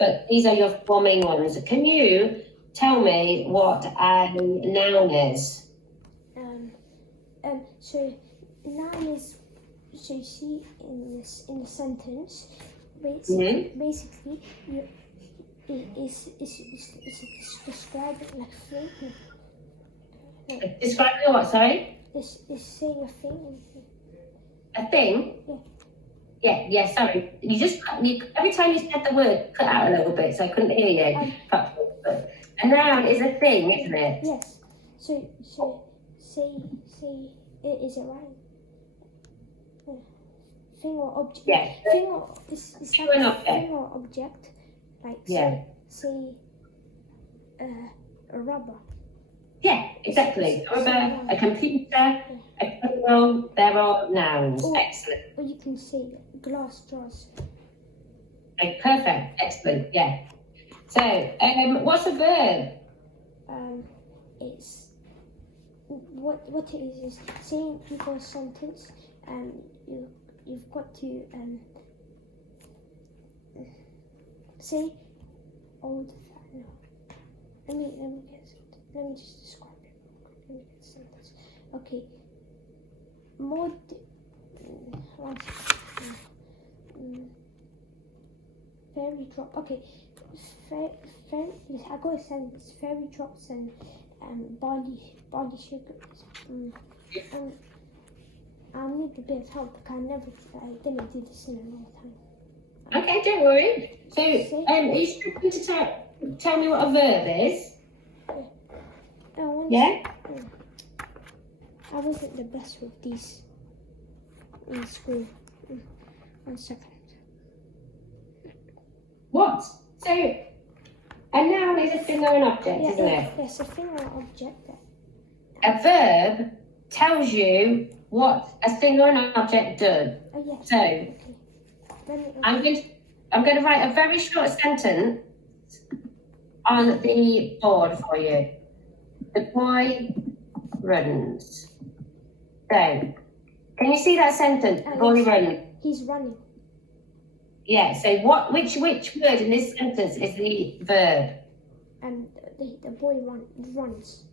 but these are your four main ones. Can you tell me what a noun is? So noun is, so you see in the sentence, basically it's describing like a thing. Describing what, sorry? It's saying a thing. A thing? Yeah. Yeah, sorry. Every time you said the word, cut out a little bit, so I couldn't hear you. A noun is a thing, isn't it? Yes. So say is it right? Thing or object. Yeah. Thing or is Thing like or a object. thing or object. Like say a rubber. Yeah, exactly. A computer, a table, they're all nouns. Excellent. Or you can say glass jars. Perfect. Excellent. Yeah. So, what's a verb? It's what it is saying you've got a sentence and you've got to say old. No. Let me just describe it. Let me get the sentence. Okay. Fairy drop. Okay. I got a sentence. Fairy drops and barley sugar. I'll need a bit of help because I didn't do this in a long time. Okay, don't worry. So, are you struggling to tell me what a verb is? Yeah? I wasn't the best with these in school. 1 second. What? So, a noun is a thing or an object, isn't it? Yes, a thing or an object. A verb tells you what a thing or an object does. Yes. So, okay. I'm going to write a very short sentence on the board for you. The boy runs. So, can you see that sentence? The boy runs. He's running. Yeah. So, which word in this sentence is the verb? And the boy runs.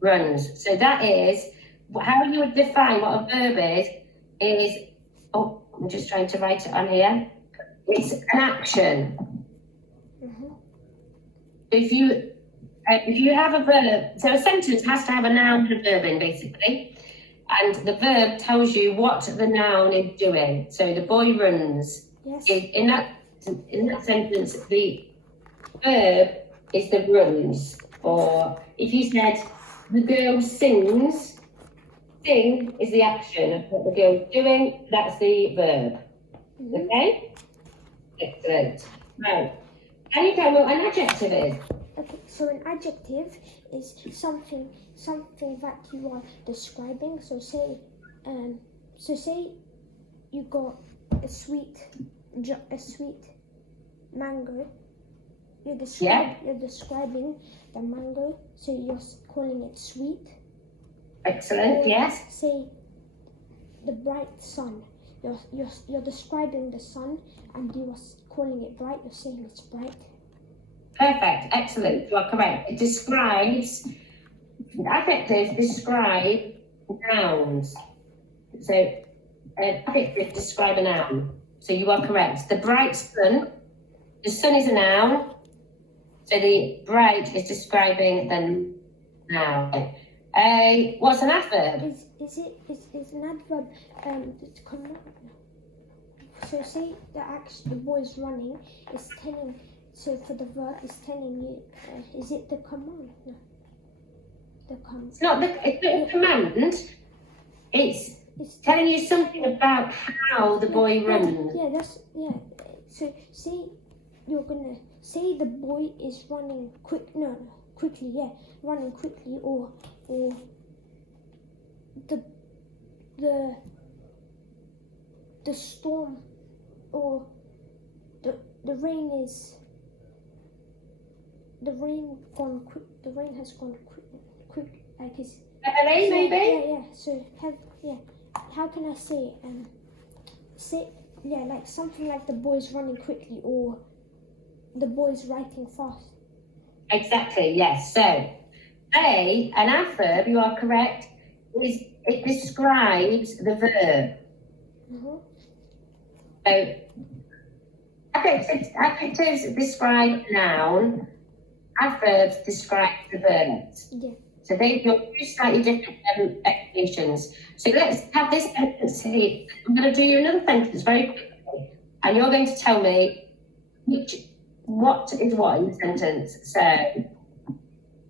Runs. So that is how you would define what a verb is. Oh, I'm just trying to write it on here. It's an action. If you have a verb, so a sentence has to have a noun and a verb in, basically. And the verb tells you what the noun is doing. So the boy runs. Yes. In that sentence, the verb is the runs. Or if you said the girl sings, sing is the action of what the girl's doing. That's the verb. Okay? Excellent. Right. Can you tell me what an adjective is? Okay, so an adjective is something that you are describing. So say you got a sweet mango. You're describing the mango, so you're calling it sweet. Excellent. Or yes. Say the bright sun. You're describing the sun, and you are calling it bright. You're saying it's bright. Perfect. Excellent. You are correct. It describes. Adjectives describe nouns. So adjectives describe a noun. So you are correct. The bright sun. The sun is a noun. So the bright is describing the noun. What's an adverb? Is an adverb so say the boy is running, it's telling, so for the verb it's telling you, is it the command? No. The command. It's not a command. It's telling you something about how the boy runs. So say you're gonna say the boy is running quickly, running quickly, or the storm, or the rain has gone quick, like it's Heavily, maybe? So how can I say it? Like something like the boy's running quickly, or The boy's writing fast. Exactly, yes. So, an adverb, you are correct, it describes the verb. So, adjectives describe noun, adverbs describe the verbs. Yeah. So you're two slightly different explanations. So let's have this sentence here. I'm going to do you another sentence very quickly, and you're going to tell me what is what in the sentence. So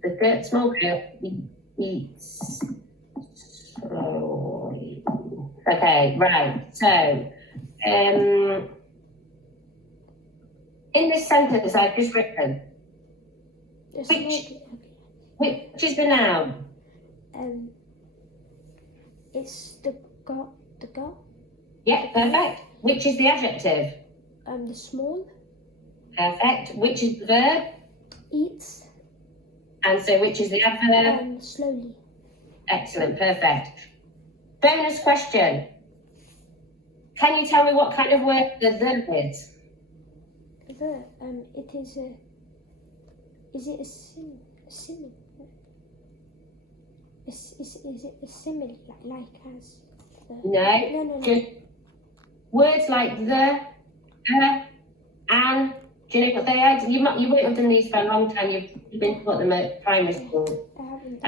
the small girl eats slowly. Okay, right. So in this sentence I've just written, which is the noun? It's the girl. The girl. Yeah, perfect. Which is the adjective? The small. Perfect. Which is the verb? Eats. And so which is the adverb? Slowly. Excellent, perfect. Bonus question. Can you tell me what kind of word the verb is? It is a. Is it a simile? Is it a simile like as? No. No. Words like the, and. Do you know what they are? You won't have done these for a long time. You've been taught them at primary school. I haven't.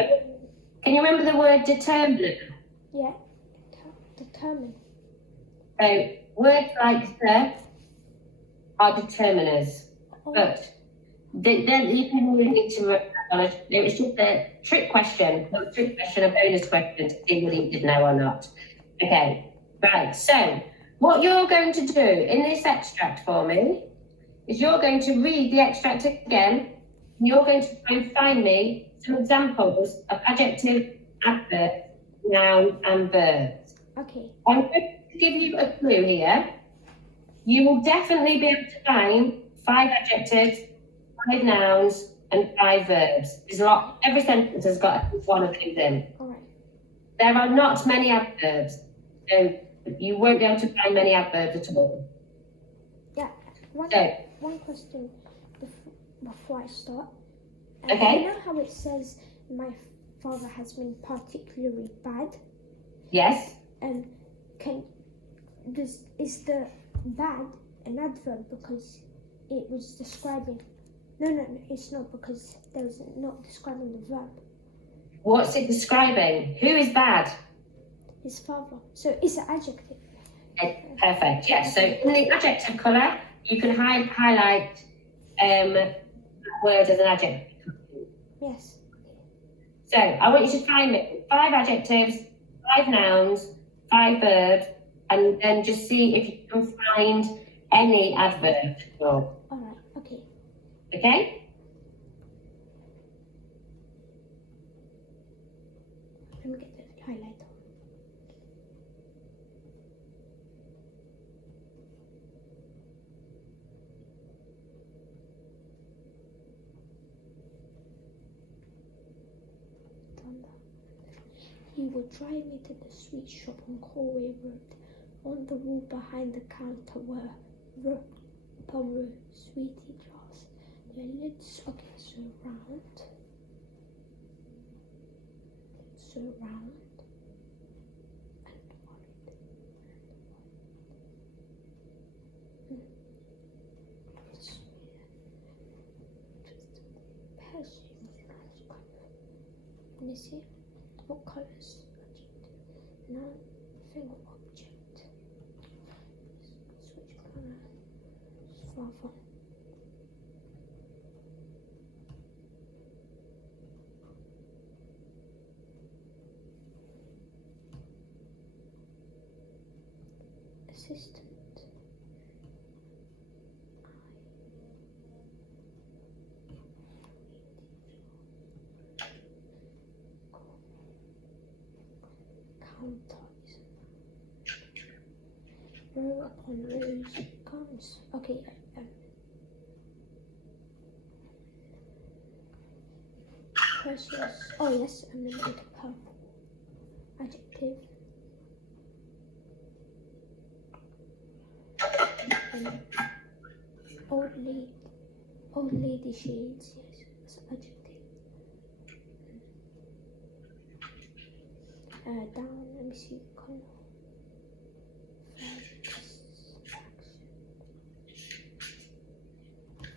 Can you remember the word determinant? Yeah. Determine. So words like the are determiners, but you can really need to acknowledge it was just a trick question, not a trick question, a bonus question to see whether you did know or not. Okay, right. So what you're going to do in this extract for me is you're going to read the extract again, and you're going to try and find me some examples of adjective, adverb, noun, and verbs. Okay. I'm going to give you a clue here. You will definitely be able to find 5 adjectives, 5 nouns, and 5 verbs. There's a lot. Every sentence has got at least one of these in. All right. There are not many adverbs, so you won't be able to find many adverbs at all. Yeah. One question before I start. Okay. You know how it says my father has been particularly bad? Yes. Is the bad an adverb because it was describing? No, it's not, because there was not describing the verb. What's it describing? Who is bad? His father. So it's an adjective. Perfect. Yes. So in the adjective colour, you can highlight that word as an adjective. Yes. So I want you to find me 5 adjectives, 5 nouns, 5 verbs, and then just see if you can find any adverbs. All right. Okay. Okay? Let me get the highlighter. He would drive me to the sweet shop on Corway Road. On the wall behind the counter were Pomereux sweetie jars. Their lids, okay, so round. And wide. Let me see. What colours? Noun, thing or object. Switch colour. Father. Assistant. Row upon rows comes. Okay. Precious. Oh yes, I'm gonna make a purple. Adjective. Oddly Old lady shades, yes, that's an adjective. Down, let me see, colour.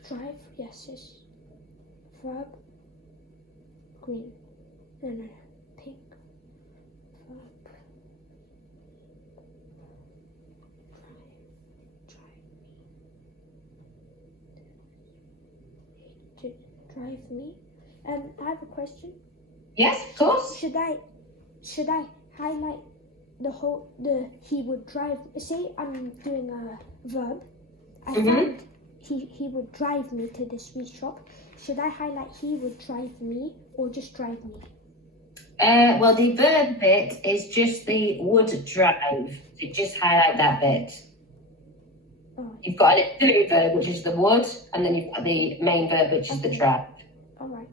Drive, yes, yes. Verb, green. No, pink. Verb. Drive me. I have a question. Yes, of course. Should I highlight he would drive? Say I'm doing a verb. I found he would drive me to the sweet shop. Should I highlight he would drive me or just drive me? Well, the verb bit is just the would drive. So just highlight that bit. Oh, You've got an auxiliary verb, which is the would, and then you've got the main verb, which is the Okay. drive. all right.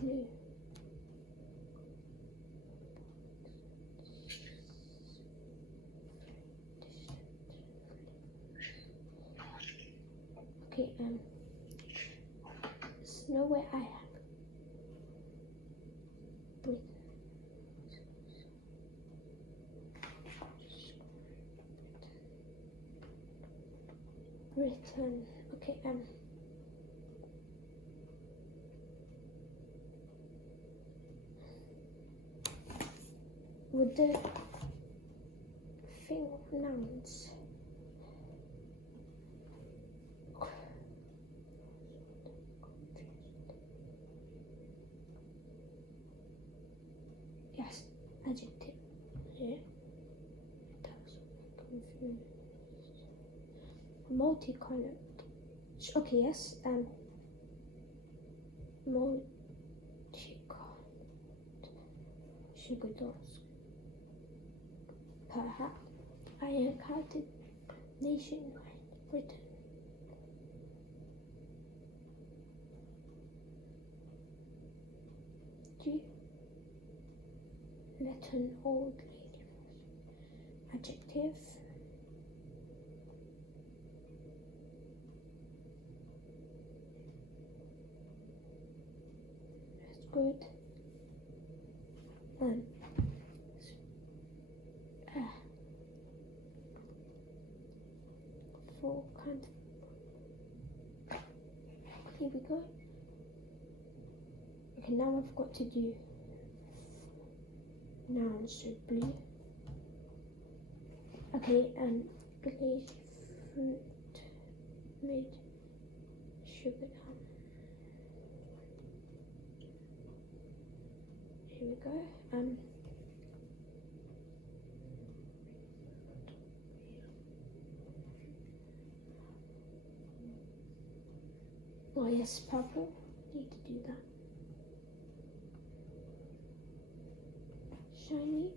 Blue. Okay, snow where I am. Britain. Okay, with the thing nouns. Yes, adjective. Yeah. That's confused. Multicolored. Okay, yes. Multicolored sugar dolls. Perhaps I encountered nationwide Britain. G. Let an old lady. Adjective. That's good. Full kind. Here we go. Okay, now I've got to do nouns, so blue. Okay, glazed fruit made sugar down. Here we go. Oh yes, purple. Need to do that. Shiny.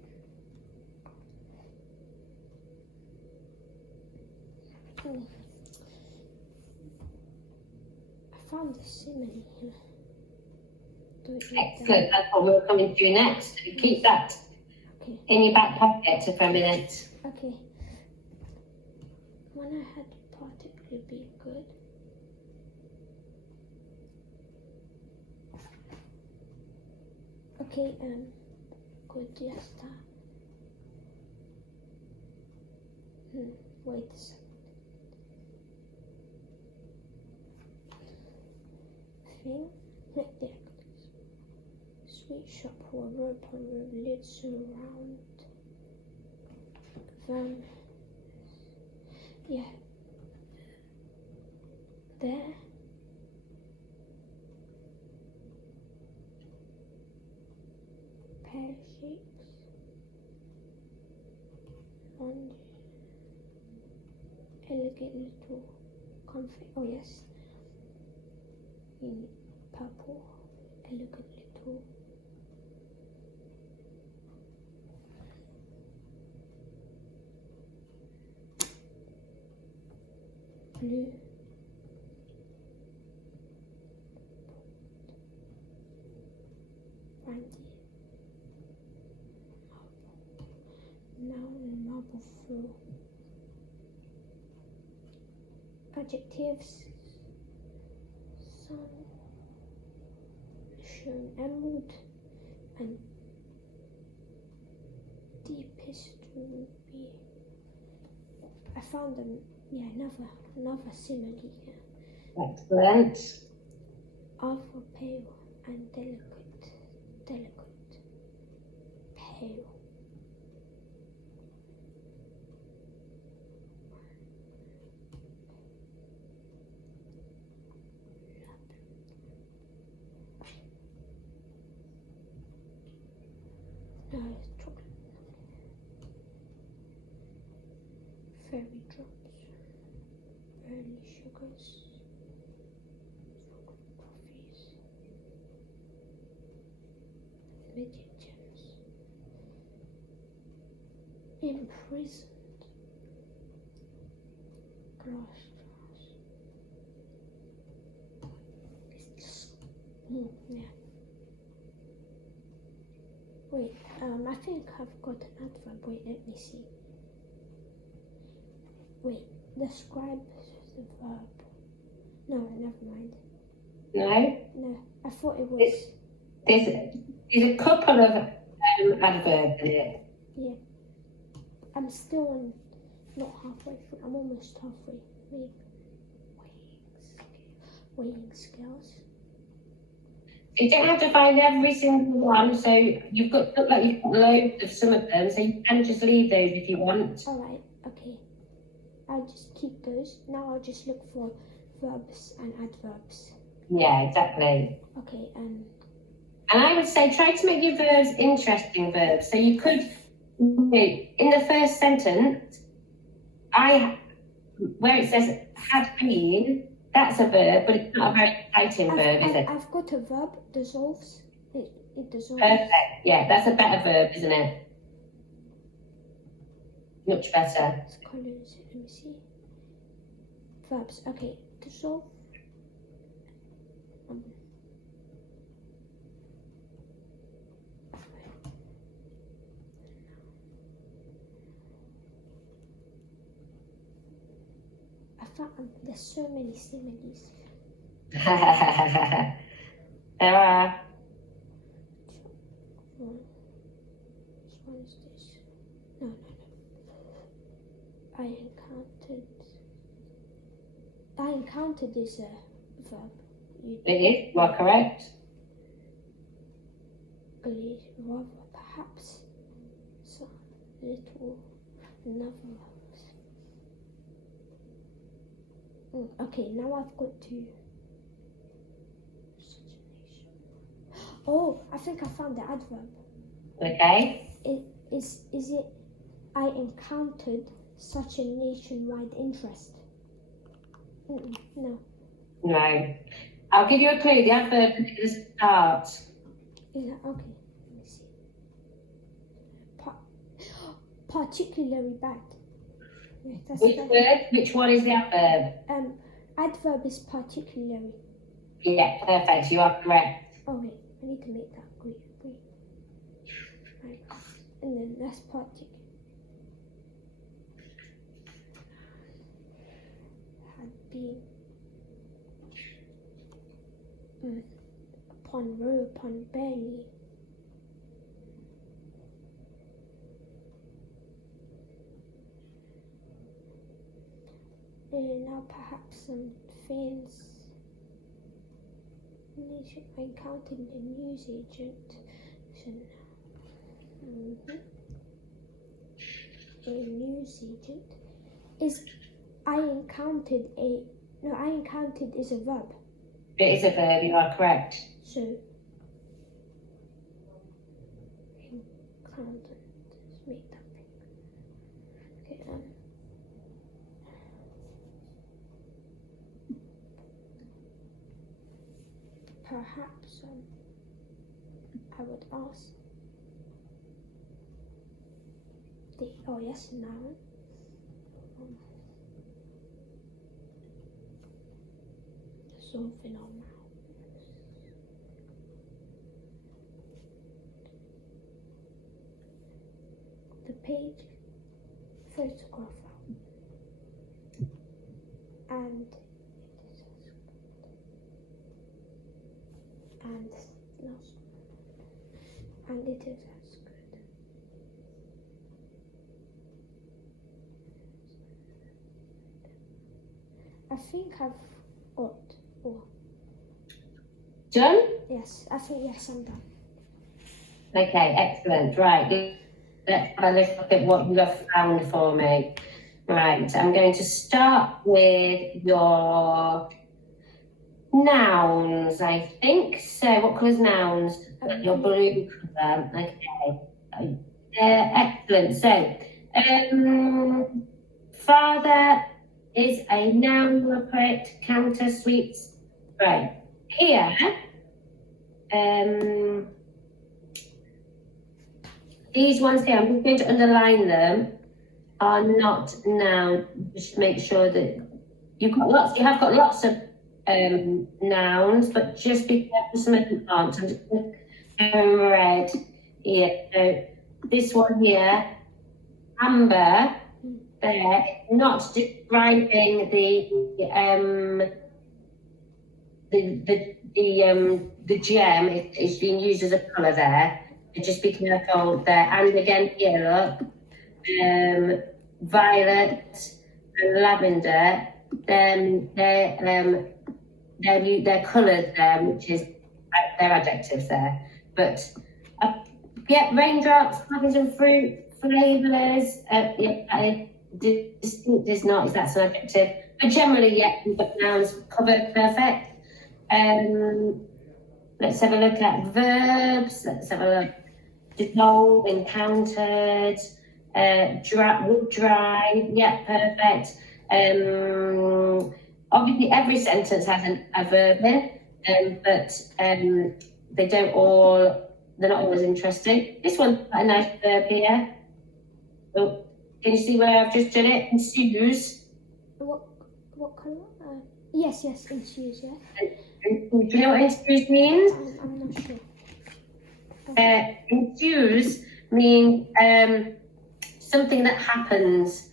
Oh. I found the simile here. Excellent. That's what we're coming to next. Keep that in your back pocket for a minute. Okay. When I had particularly be good. Okay, good, yes, that. Wait a second. Thing, right there. Sweet shop or rope on rope lids around them. Yeah. There. Pear shapes. And elegant little comfy. Oh yes. In purple. Elegant little. Blue. Brandy. Marble. Now marble adjectives. Sun, shown emerald, and deepest ruby. I found them. Yeah, another simile here. Excellent. Alpha pale and delicate, pale. No, it's chocolate. Fairy drops, early sugars, chocolate toffees, midget gems, imprisoned, glass jars. It's just, yeah. Wait, I think I've got an adverb. Wait, let me see. Wait, describe the verb. No, never mind. No? No, I thought it was. There's a couple of adverbs in it. Yeah. I'm still on, not halfway through. I'm almost halfway. Weighing scales. You don't have to find every single one, so you've got loads of some of them, so you can just leave those if you want. Alright, okay. I'll just keep those. Now I'll just look for verbs and adverbs. Yeah, exactly. Okay, And I would say try to make your verbs interesting verbs. So you could, in the first sentence, where it says had been, that's a verb, but it's not a very exciting verb, is it? I've got a verb, dissolves. It dissolves. Perfect. Yeah, that's a better verb, isn't it? Much better. It's colors. Let me see. Verbs. Okay, dissolve. There's so many similes. There are. Which one is this? No. I encountered this verb. It is. You are correct. Believe, rather, perhaps, some little, another. Okay, now I've got to. Oh, I think I found the adverb. Okay. Is it? I encountered such a nationwide interest. No. No. I'll give you a clue. The adverb is at the start. Is that okay? Let me see. Particularly bad. Yeah, that's Which bad. word? Which one is the adverb? Adverb is particularly. Yeah, perfect. You are correct. Oh wait, I need to make that green. Right, and then that's particular. Had been. Upon row, upon barely. Now perhaps some fans. I encountered a news agent. A news agent is. I encountered is a verb. It is a verb. You are correct. So encountered. Let's make that big. Okay. Perhaps I would ask yes and no. Something on now. The page photograph. and last and it is as good. I think I've got all. Done? Yes, I think yes, I'm done. Okay, excellent. Right, let's have a look at what you have found for me. Right, I'm going to start with your nouns, I think. So, what colour's nouns? Your blue colour. Okay. Excellent. So, father is a noun. We'll put counter sweets. Right here. These ones here, I'm just going to underline them, are not noun. Just make sure that you have got lots of nouns, but just be careful some of them aren't. I'm just going to go in red here. So this one here, amber, there, not describing the gem. It's being used as a colour there. So just be careful there. And again here, look, violet and lavender. They're colours there, which is they're adjectives there. But yeah, raindrops, flowers and fruit, flavours. Yeah, distinct is not. That's an adjective. But generally, yeah, we've got nouns covered perfect. Let's have a look at verbs. Let's have a look. Dissolve, encountered, dry, yeah, perfect. Obviously, every sentence has a verb in, but they don't all, they're not always interesting. This one's quite a nice verb here. Oh, can you see where I've just done it? Ensues. What colour? Yes, ensues, yeah. Do you know what ensues means? I'm not sure. Ensues mean something that happens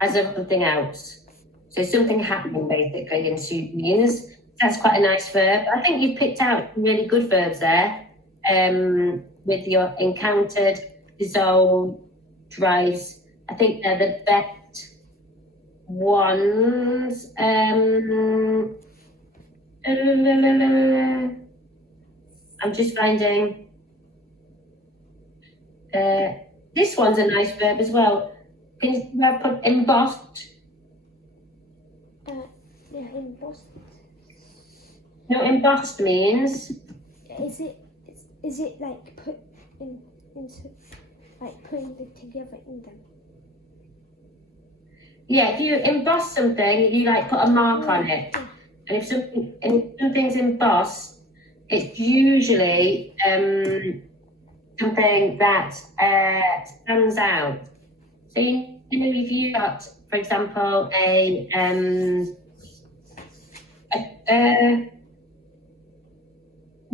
as of something else. So something happening basically ensue means. That's quite a nice verb. I think you've picked out really good verbs there with your encountered, dissolve, dries. I think they're the best ones. I'm just finding this one's a nice verb as well. Can you put embossed? Yeah, embossed. No, embossed means. Is it like put into like putting it together in them? Yeah, if you emboss something, you like put a mark on it. And if something's embossed, it's usually something that stands out. So you know, if you got, for example, have you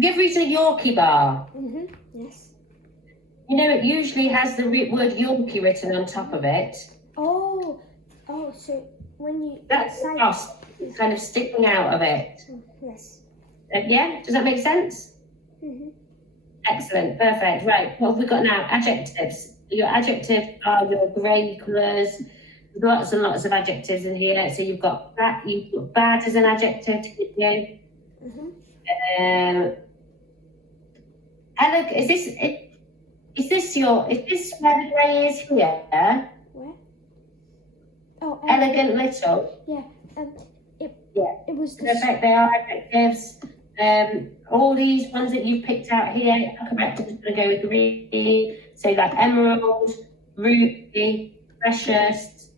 ever eaten a Yorkie bar? Yes. You know, it usually has the word Yorkie written on top of it. Oh, so when you that's embossed, it's kind of sticking out of it. Yes. Yeah, does that make sense? Excellent, perfect. Right, what have we got now? Adjectives. Your adjectives are your grey colours. There's lots and lots of adjectives in here. So you've got bad as an adjective, didn't you? Is this where the grey is here? Where? Oh, elegant little. Yeah. It was perfect. They are adjectives. All these ones that you've picked out here are correct. I'm just going to go with green. So like emerald, ruby, precious,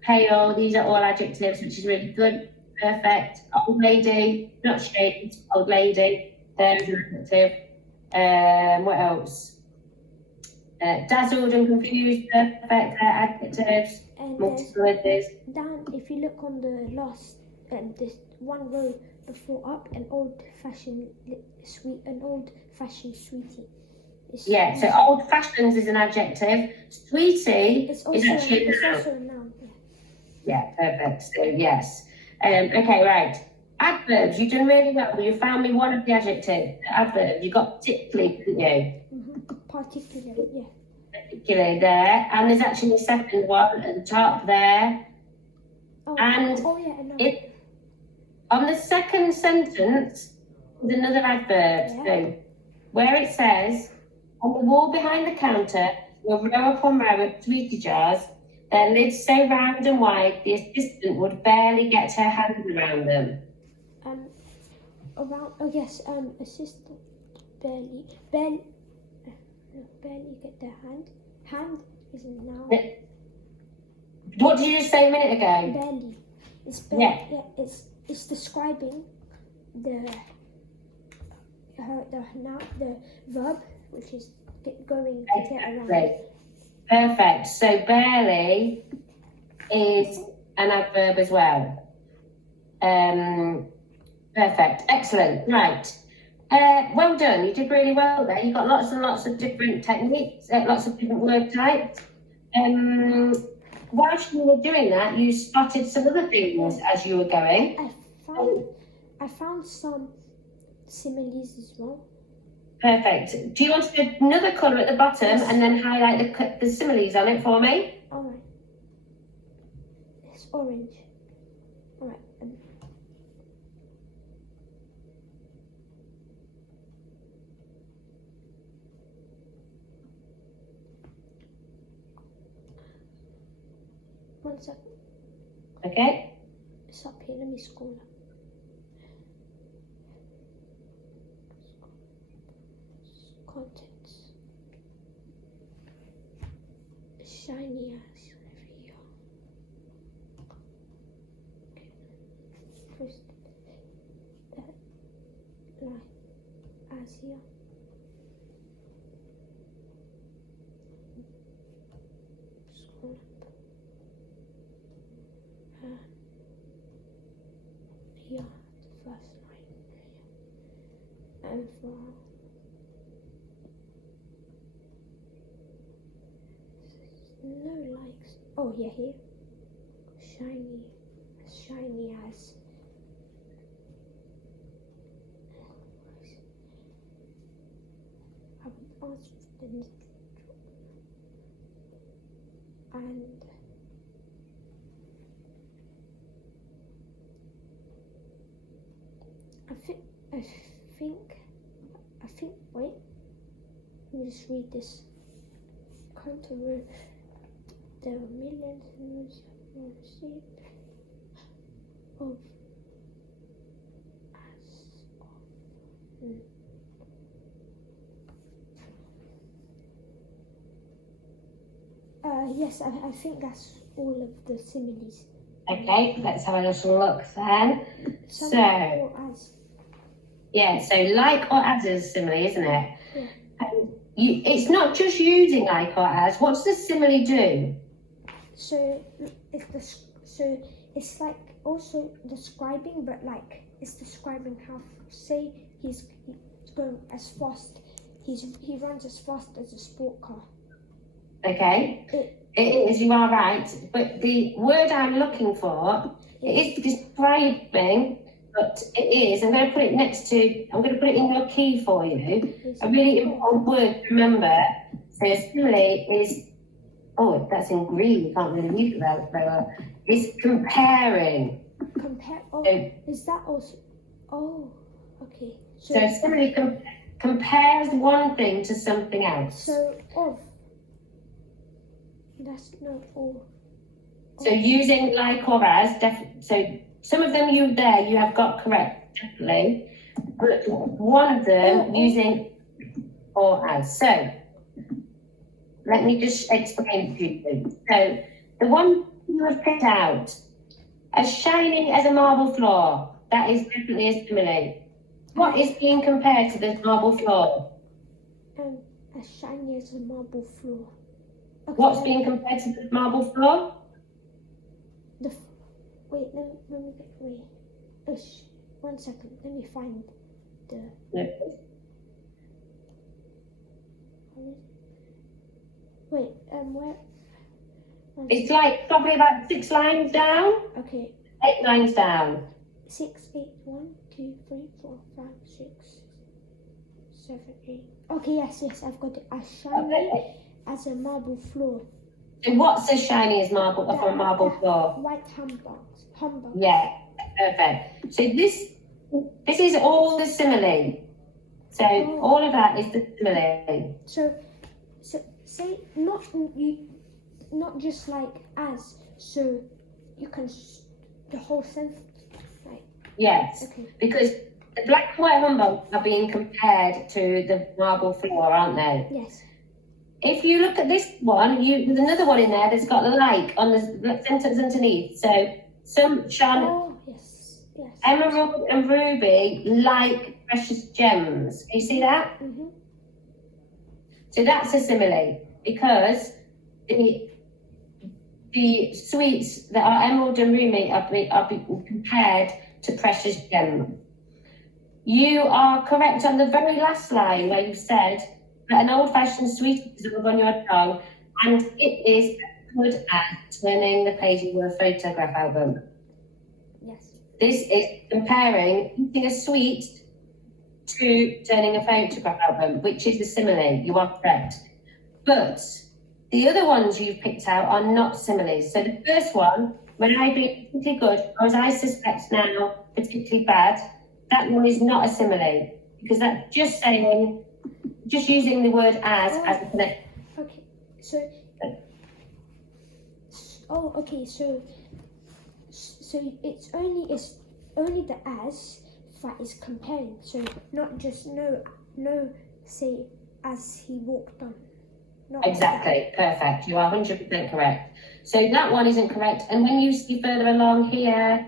pale. These are all adjectives, which is really good. Perfect. Old lady, not shaped. Old lady. There's an adjective. What else? Dazzled and confused. Perfect. Adjectives. Multiple. Down, if you look on the last, this one row before up, an old-fashioned sweetie. Yeah, so old-fashioned is an adjective. Sweetie is actually a noun. Also a noun. Yeah, perfect. So yes. Okay, right. Adverbs, you've done really well. You found me one of the adjectives. Adverb, you got particularly, didn't you? Particular, yeah. Particularly there. And there's actually a second one at the top there. Oh, And yeah, another. it on the second sentence is another adverb. Yeah. So where it says, on the wall behind the counter were row upon row of sweetie jars, their lids so round and wide the assistant would barely get her hands around them. Assistant barely get their hand. Hand is a noun. What did you just say a minute ago? Barely. It's barely. Yeah. Yeah. It's describing the verb, which is going to get around. Right. Perfect. So barely is an adverb as well. Perfect. Excellent. Right. Well done. You did really well there. You got lots and lots of different techniques, lots of different word types. Whilst you were doing that, you spotted some other things as you were going. I found some similes as well. Perfect. Do you want to do another colour at the bottom and then highlight the similes on it for me? All right. It's orange. All right. One second. Okay. It's up here. Let me scroll up. Contents. Shiny as here. Okay. First, that line as here. Scroll up. Here, the first line. And for no likes. Oh yeah, here. Shiny as. I would ask for the and I think wait, let me just read this. Counter roof. There are millions and millions of yes, I think that's all of the similes. Okay, let's have a little look then. Yeah, so like or as is a simile, isn't it? Yeah. It's not just using like or as. What does the simile do? So it's like also describing, but like it's describing how, say he's going as fast. He runs as fast as a sport car. Okay, it is. You are right. But the word I'm looking for, it is describing. But it is, I'm going to put it in your key for you. A really important word to remember. So simile is, oh, that's in green, you can't really read it very well. It's comparing. Is that also, okay. So simile compares one thing to something else. So that's not all. So using like or as, so some of them you have got correct, definitely. But one of them using or as. So let me just explain to you. So the one you have picked out, as shining as a marble floor, that is definitely a simile. What is being compared to this marble floor? As shiny as a marble floor. Okay, what's being compared to the marble floor? Wait, one second, let me find the... No. Wait, where... It's like probably about 6 lines down. Okay. 8 lines down. 6, 8, 1, 2, 3, 4, 5, 6, 7, 8. Okay, yes, I've got it. As shiny as a marble floor. So what's as shiny as marble off a marble floor? White hamburgs. Yeah, perfect. So this is all the simile. So all of that is the simile. So say not just like as. So you can the whole sentence. Right. Yes. Okay. Because the black and white humbugs are being compared to the marble floor, aren't they? Yes. If you look at this one, there's another one in there that's got like on the sentence underneath. So some shine. Oh, yes. Emerald and ruby like precious gems. Can you see that? Mm-hmm. So that's a simile because the sweets that are emerald and ruby are being compared to precious gems. You are correct on the very last line where you said that an old-fashioned sweet is on your tongue, and it is good at turning the pages of a photograph album. Yes. This is comparing eating a sweet to turning a photograph album, which is the simile. You are correct. But the other ones you've picked out are not similes. So the first one, when I be particularly good, or as I suspect now, particularly bad, that one is not a simile because that's just saying, just using the word as a connect. Okay. So. Oh, okay. So it's only the as that is comparing. So not just no say as he walked on. Not Exactly, perfect. You are 100% correct. So that one isn't correct. And when you see further along here,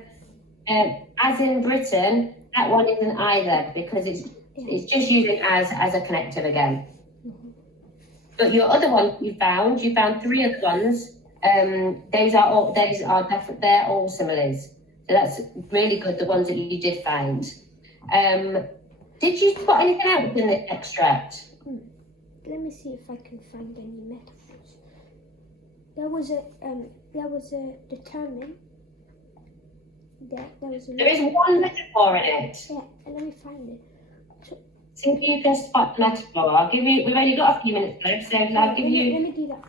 as in Britain, that one isn't either because it's just using as a connective again. Mm-hmm. But your other one you found 3 other ones. Those are definitely, they're all similes. So that's really good, the ones that you did find. Did you spot anything else in the extract? Let me see if I can find any metaphors. There was a determine. There is one metaphor in it. Yeah, let me find it. See if you can spot the metaphor. I'll give you. We've only got a few minutes left, so I'll give you. Let me do that.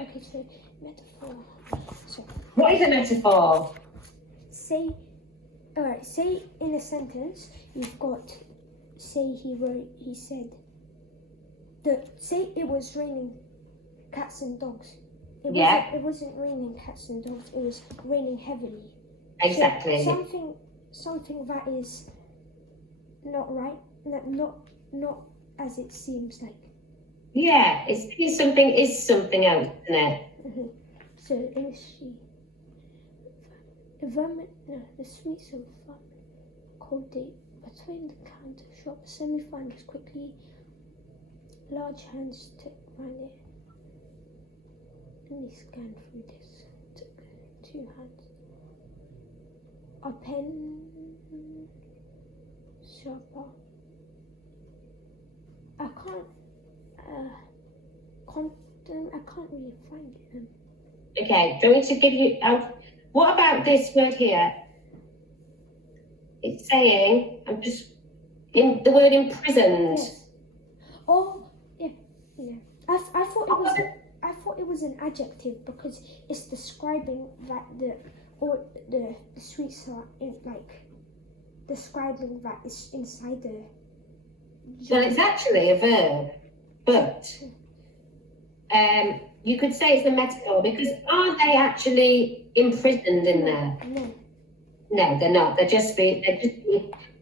Okay, so metaphor. So. What is a metaphor? Say in a sentence you've got. Say he said. Say it was raining cats and dogs. It wasn't raining cats and dogs. It was raining heavily. Exactly. So something that is not right. Not as it seems like. Yeah, is something else, isn't it? Mm-hmm. So let me see. The sweets of fun. Cold date between the counter shop. Semi-finals quickly. Large hands take around it. Let me scan through this. Took 2 hands. A pen. Sharper. I can't really find it. Okay, do I need to give you? What about this word here? It's saying in the word imprisoned. Yes. Oh, yeah. I thought it was an adjective because it's describing that the sweets are describing that it's inside the. Well, it's actually a verb, but you could say it's a metaphor because aren't they actually imprisoned in there? No, they're not. They're just being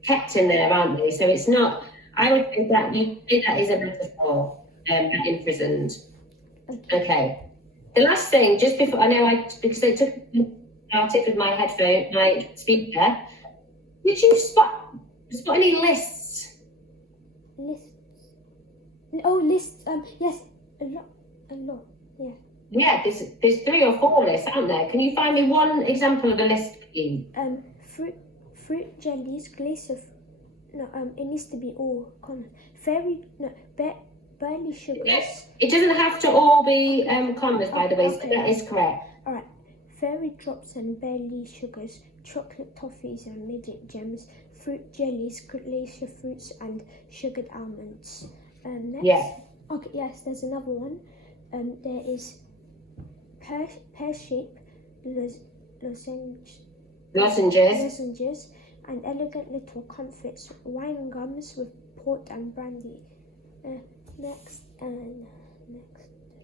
kept in there, aren't they? So it's not. I would think that you say that is a metaphor, imprisoned. Okay. The last thing, just before because they started with my headphone, my speaker. Did you spot any lists? Lists. Oh, lists. Yes, a lot. Yeah. Yeah, there's 3 or 4 lists, aren't there? Can you find me one example of a list, please? Fruit jellies, glaze of. No, it needs to be all common. barley sugars. It doesn't have to all be commas, by the way, so Okay. that is correct. Alright, fairy drops and barley sugars, chocolate toffees and midget gems, fruit jellies, glacier fruits and sugared almonds. Next. Yeah. Okay, yes, there's another one. There is pear-shaped lozenges and elegant little comfits, wine gums with port and brandy. Next.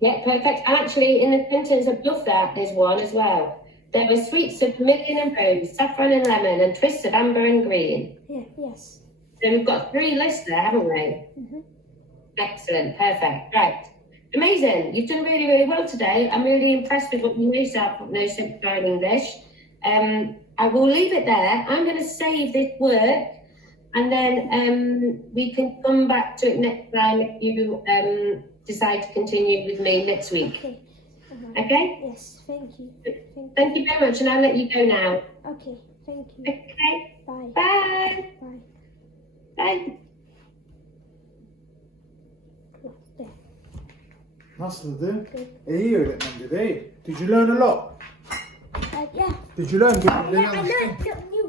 Yeah, perfect. And actually, in the sentence above that, there's one as well. There were sweets of vermilion and rose, saffron and lemon, and twists of amber and green. Yeah, yes. So we've got 3 lists there, haven't we? Mm-hmm. Excellent, perfect. Right. Amazing. You've done really, really well today. I'm really impressed with what you know about No Simplifying English. I will leave it there. I'm going to save this work, and then we can come back to it next time if you decide to continue with me next week. Okay. Okay? Yes, thank you. Thank you very much, and I'll let you go now. Okay, thank you. Okay? Bye. Bye. Bye. Bye. There. Nasıldı? İyi öğretmendi değil. Did you learn a lot? Yeah. Did you learn? Yeah, I learned new